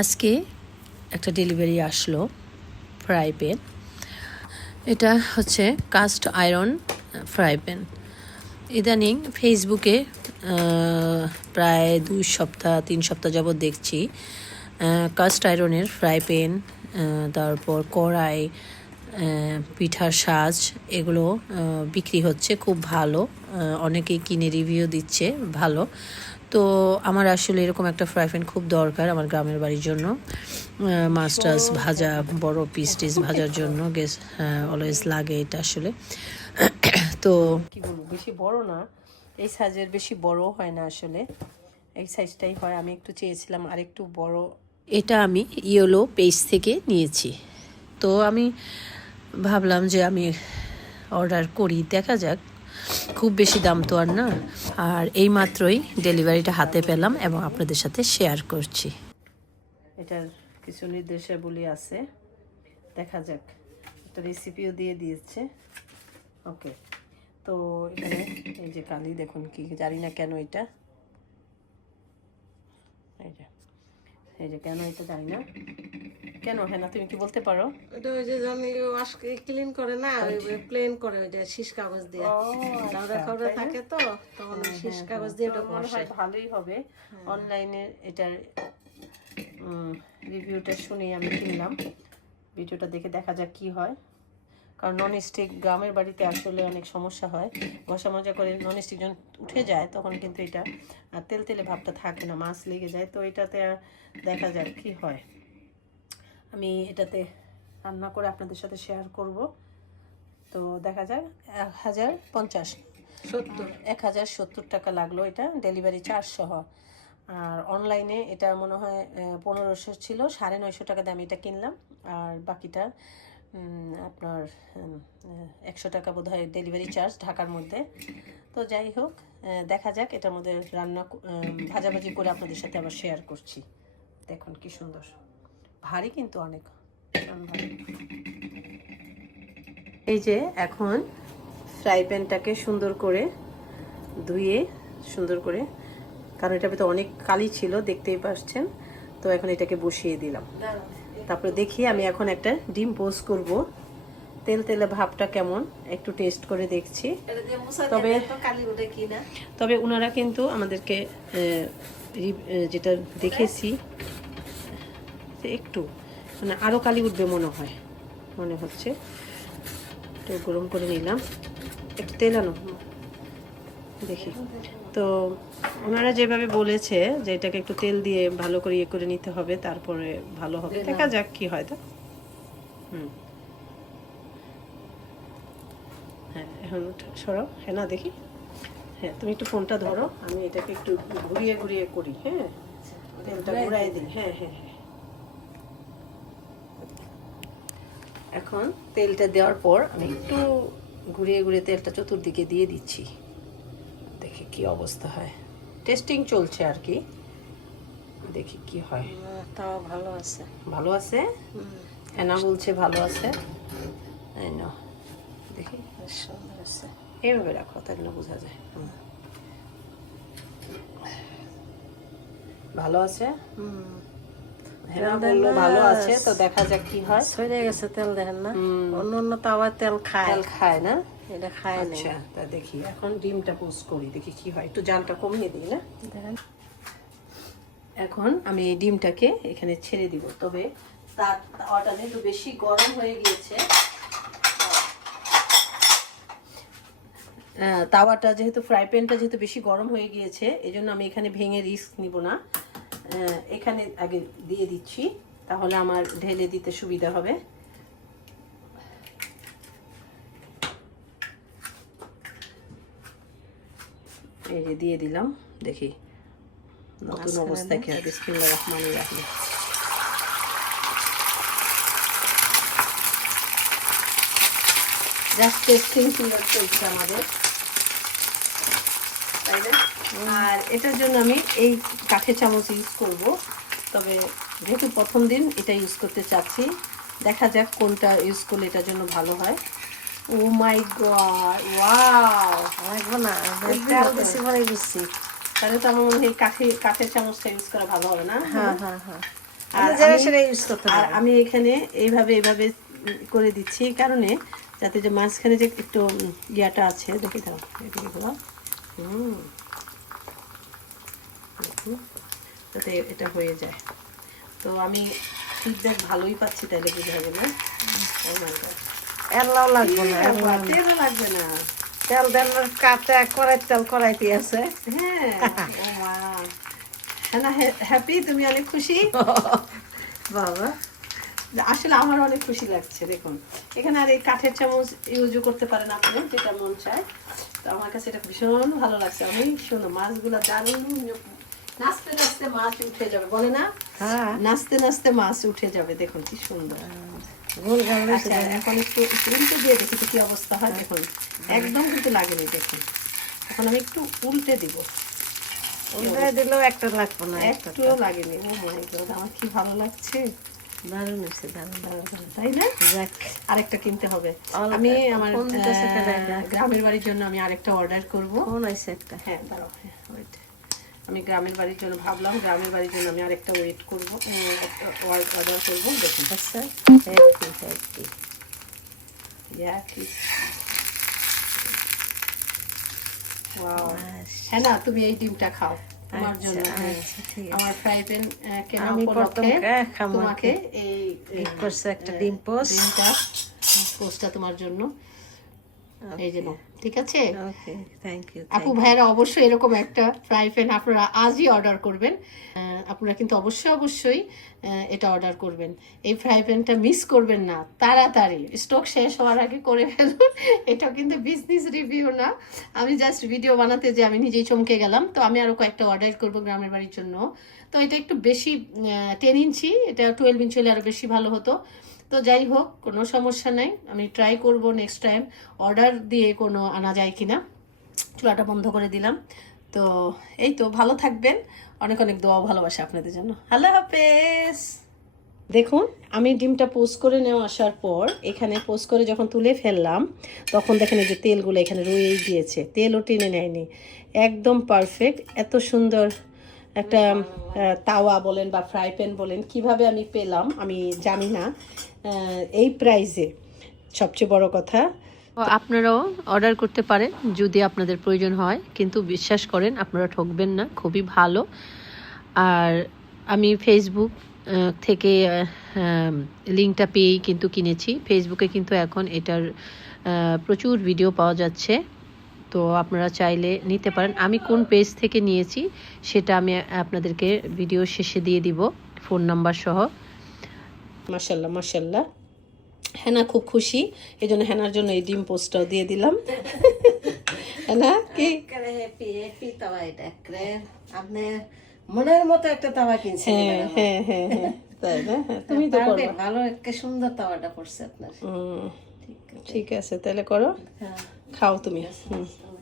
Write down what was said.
আজকে একটা ডেলিভারি আসলো ফ্রাই প্যান এটা হচ্ছে কাস্ট আয়রন ফ্রাই প্যান ইদানিং ফেসবুকে প্রায় দুই সপ্তাহ, তিন সপ্তাহ যাবৎ দেখছি কাস্ট আয়রনের ফ্রাই প্যান তারপর কড়াই পিঠার সাজ, এগুলো বিক্রি হচ্ছে, খুব ভালো। অনেকে কিনে রিভিউ দিচ্ছে, ভালো। তো আমার আসলে এরকম একটা ফ্রাই প্যান খুব দরকার আমার গ্রামের বাড়ির জন্য। মাছ টাছ ভাজা বড় পিস টিস ভাজার জন্য গ্যাস অলওয়েজ লাগে এটা আসলে। তো কি বলব বেশি বড় না এই সাইজের বেশি বড় হয় না আসলে। এই সাইজটাই হয় আমি একটু চেয়েছিলাম আর একটু বড়। এটা আমি ইয়েলো পেজ থেকে নিয়েছি। তো আমি ভাবলাম যে আমি অর্ডার করি দেখা যাক। খুব বেশি দাম তো আর না। আর এই মাত্রই ডেলিভারিটা হাতে পেলাম এবং আপনাদের সাথে শেয়ার করছি। এটার কিছু নির্দেশাবলী আছে। দেখা যাক। একটা রেসিপিও দিয়ে দিয়েছে। ওকে। তো এখানে এই যে কালি, দেখুন কি, জানি না কেন এটা। এই যে। এই যে কেন এটা জানি না। কেন হ্যাঁ না? তুমি কি বলতে পারো? ওটা ওই যে আমি ওয়াশ ক্লিন করে না ওই প্লেন করে ওইটা শীষ কাগজ দিয়ে। চাউড়া খাওড়া থাকে তো তখন শীষ কাগজ দিয়ে ওটা মনে হয় ভালোই হবে। অনলাইনে এটার রিভিউটা শুনেই আমি কিনলাম। ভিডিওটা দেখে দেখা যাক কি হয়। কারণ নন স্টিক গ্রামের বাড়িতে আসলে অনেক সমস্যা হয়। ঘষা মজা করে নন স্টিক যখন উঠে যায় তখন কিন্তু এটা আর তেল তেলে ভাবটা থাকে না মাছ লেগে যায়। তো এটাতে দেখা যাক কি হয়। আমি এটাতে রান্না করে আপনাদের সাথে শেয়ার করব। তো দেখা যাক এক হাজার পঞ্চাশ। সত্তর। এক হাজার সত্তর টাকা লাগল এটা ডেলিভারি চার্জ সহ। আর অনলাইনে এটা মনে হয় পনেরোশো ছিল সাড়ে নয়শো টাকা দামে এটা কিনলাম। আর বাকিটা আপনার একশো টাকা বোধ হয় ডেলিভারি চার্জ ঢাকার মধ্যে। তো যাই হোক দেখা যাক এটার মধ্যে রান্না ভাজাভাজি করে আপনাদের সাথে আবার শেয়ার করছি। দেখুন কি সুন্দর। ভারী কিন্তু অনেক। এই যে এখন ফ্রাই প্যানটাকে সুন্দর করে ধুয়ে সুন্দর করে কারণ এটা ভিতরে অনেক কালি ছিল দেখতেই পাচ্ছেন। তো এখন এটাকে বসিয়ে দিলাম। তারপরে দেখি আমি এখন একটা ডিম পোস্ট করব। তেল তেলে ভাবটা কেমন? একটু টেস্ট করে দেখছি। তবে- তো তবে ওনারা কিন্তু আমাদেরকে যেটা দেখেছি যে একটু মানে আরও কালি উঠবে মনে হয় মনে হচ্ছে। একটু গরম করে নিলাম। একটু তেল আনো। দেখি। তো ওনারা যেভাবে বলেছে যে এটাকে একটু তেল দিয়ে ভালো করে ইয়ে করে নিতে হবে তারপরে ভালো হবে। দেখা যাক কি হয় তো। হুম। হ্যাঁ এখন সরাও। হ্যাঁ না দেখি। হ্যাঁ তুমি একটু ফোনটা ধরো। আমি এটাকে একটু ঘুরিয়ে ঘুরিয়ে করি হ্যাঁ? তেলটা ঘুরাই দিই। হ্যাঁ হ্যাঁ হ্যাঁ। এখন তেলটা দেওয়ার পর আমি একটু ঘুরিয়ে ঘুরিয়ে তেলটা চতুর্দিকে দিয়ে দিচ্ছি। দেখি কি অবস্থা হয়। টেস্টিং চলছে আর কি। দেখি কি হয়। তাও ভালো আছে। ভালো আছে? হেনা বলছে ভালো আছে। দেখি। সুন্দর আছে। এইভাবে রাখো তাহলে বোঝা যায়। হুম। ভালো আছে? হুম। ভালো আছে তো দেখা যাক কি হয়। ছড়িয়ে গেছে তেল দেখেন না। অন্য অন্য তাওয়ার তেল খায়। তেল খায় না? এটা খায় না। আচ্ছা তা দেখি এখন ডিমটা পোস্ট করি দেখি কি হয়। একটু জালটা কমিয়ে দিই না? দেখেন। এখন আমি এই ডিমটাকে এখানে ছেড়ে দিব। তবে তার তাওয়াটা যেহেতু বেশি গরম হয়ে গিয়েছে তাওয়াটা যেহেতু ফ্রাই প্যানটা যেহেতু বেশি গরম হয়ে গিয়েছে এই জন্য আমি এখানে ভেঙে রিস্ক নিব না। এখানে আগে দিয়ে দিচ্ছি তাহলে আমার ঢেলে দিতে সুবিধা হবে। এই যে দিয়ে দিলাম দেখি নতুন অবস্থায় খেয়ে বিসমিল্লাহ রহমান রাহিম। জাস্ট টেস্টিং পিরিয়ড চলছে আমাদের। তাই না? আর এটার জন্য আমি এই কাঠের চামচ ইউজ করব। তবে যেহেতু প্রথম দিন এটা ইউজ করতে চাচ্ছি দেখা যাক কোনটা ইউজ করলে এটার জন্য ভালো হয়। Oh my god wow! লাগবো না। বেশি তাহলে তো আমার মনে হয় এই কাঠের চামচটা ইউজ করা ভালো হবে না? হ্যাঁ হ্যাঁ হ্যাঁ। আর সেটা ইউজ করতে আর আমি এখানে এইভাবে এইভাবে করে দিচ্ছি। এই কারণে যাতে যে মাঝখানে যে একটু ইয়াটা আছে দেখে দাও দাও হুম। দেখুন, যাতে এটা হয়ে যায়। তো আমি ফিডব্যাক ভালোই পাচ্ছি তাইলে বোঝা গেল লাগবে না তেলও লাগবে না। তেল দেন কড়াই তেল কড়াইতে আছে। হ্যাঁ ও হ্যাঁ হ্যাপি তুমি অনেক খুশি? বাবা। আসলে আমার অনেক খুশি লাগছে দেখুন। এখানে আর এই কাঠের চামচ ইউজও করতে পারেন আপনি যেটা মন চায়। তো আমার কাছে এটা ভীষণ ভালো লাগছে। আমি শোনো মাছগুলো দারুণ নাচতে নাচতে মাছ উঠে যাবে বলে না? হ্যাঁ। নাচতে নাচতে মাছ উঠে যাবে দেখুন কি সুন্দর। গোল গাল আচ্ছা এখন একটু উল্টে দিয়ে দেখি তো কি অবস্থা হয় দেখুন। একদম কিন্তু লাগেনি দেখুন। এখন আমি একটু উল্টে দিব। উল্টে দিলেও একটা লাগবে না একটুও লাগেনি ও মাই গড আমার কি ভালো লাগছে? দারুণ দারুণ। তাই না? আরেকটা কিনতে হবে। আমি আমার? গ্রামের বাড়ির জন্য আমি আরেকটা অর্ডার করব। একটা হ্যাঁ দাঁড়াও হ্যাঁ wait. আমি গ্রামের বাড়ির জন্য ভাবলাম গ্রামের বাড়ির জন্য আমি আরেকটা ওয়েট করব অর্ডার করব দেখুন। আচ্ছা. হ্যাঁ না তুমি এই ডিমটা খাও তোমার জন্য। হ্যাঁ। আচ্ছা ঠিক আছে। আমার ফ্রাই প্যান কেনা উপলক্ষে তোমাকে এই গিফট করছে একটা ডিম পোস্ট। ডিমটা পোস্টটা তোমার জন্য। এই যে ঠিক আছে? ওকে থ্যাংক ইউ আপু ভাইয়েরা অবশ্যই এরকম একটা ফ্রাই প্যান আপনারা আজই অর্ডার করবেন। আপনারা কিন্তু অবশ্যই অবশ্যই এটা অর্ডার করবেন। এই ফ্রাই প্যানটা মিস করবেন না তাড়াতাড়ি। স্টক শেষ হওয়ার আগে করে ফেলুন। এটা কিন্তু বিজনেস রিভিউ না। আমি জাস্ট ভিডিও বানাতে যে আমি নিজেই চমকে গেলাম। তো আমি আরও কয়েকটা অর্ডার করব গ্রামের বাড়ির জন্য। তো এটা একটু বেশি টেন ইঞ্চি এটা টুয়েলভ ইঞ্চি হলে আরও বেশি ভালো হতো। তো যাই হোক, কোনো সমস্যা নাই। আমি ট্রাই করব নেক্সট টাইম অর্ডার দিয়ে কোনো আনা যায় কিনা, চুলাটা বন্ধ করে দিলাম। তো এই তো, ভালো থাকবেন। অনেক অনেক দোয়া ভালোবাসা আপনাদের জন্য। আল্লাহ হাফেজ। দেখুন, আমি ডিমটা পোস্ট করে নেওয়া আসার পর, এখানে পোস্ট করে যখন তুলে ফেললাম, তখন দেখেন যে তেলগুলো এখানে রয়েই গিয়েছে। তেলও টেনে নেয়নি। একদম পারফেক্ট এত সুন্দর একটা তাওয়া বলেন বা ফ্রাই প্যান বলেন, কীভাবে আমি পেলাম আমি জানি না। এই প্রাইসে সবচেয়ে বড় কথা। আপনারাও অর্ডার করতে পারেন যদি আপনাদের প্রয়োজন হয়, কিন্তু বিশ্বাস করেন আপনারা ঠকবেন না, খুবই ভালো। আর আমি ফেসবুক থেকে লিঙ্কটা পেয়েই কিন্তু কিনেছি। ফেসবুকে কিন্তু এখন এটার প্রচুর ভিডিও পাওয়া যাচ্ছে। তো আপনারা চাইলে নিতে পারেন। আমি কোন পেজ থেকে নিয়েছি সেটা আমি আপনাদেরকে ভিডিও শেষে দিয়ে দিব ফোন নাম্বার সহ। মাসাল্লাহ মাসাল্লাহ হেনা খুব খুশি এই জন্য হেনার জন্য এই ডিম পোস্টটাও দিয়ে দিলাম। হেনা কি? হ্যাপি হ্যাপি তাওয়া এটা আপনি মনের মতো একটা তাওয়া কিনছেন হ্যাঁ হ্যাঁ হ্যাঁ হ্যাঁ তাই না? হ্যাঁ, তুমি তো ভালো একটা সুন্দর তাওয়াটা পড়ছে আপনার। ঠিক আছে তাহলে করো। হ্যাঁ। খাও তুমি হুম হুম।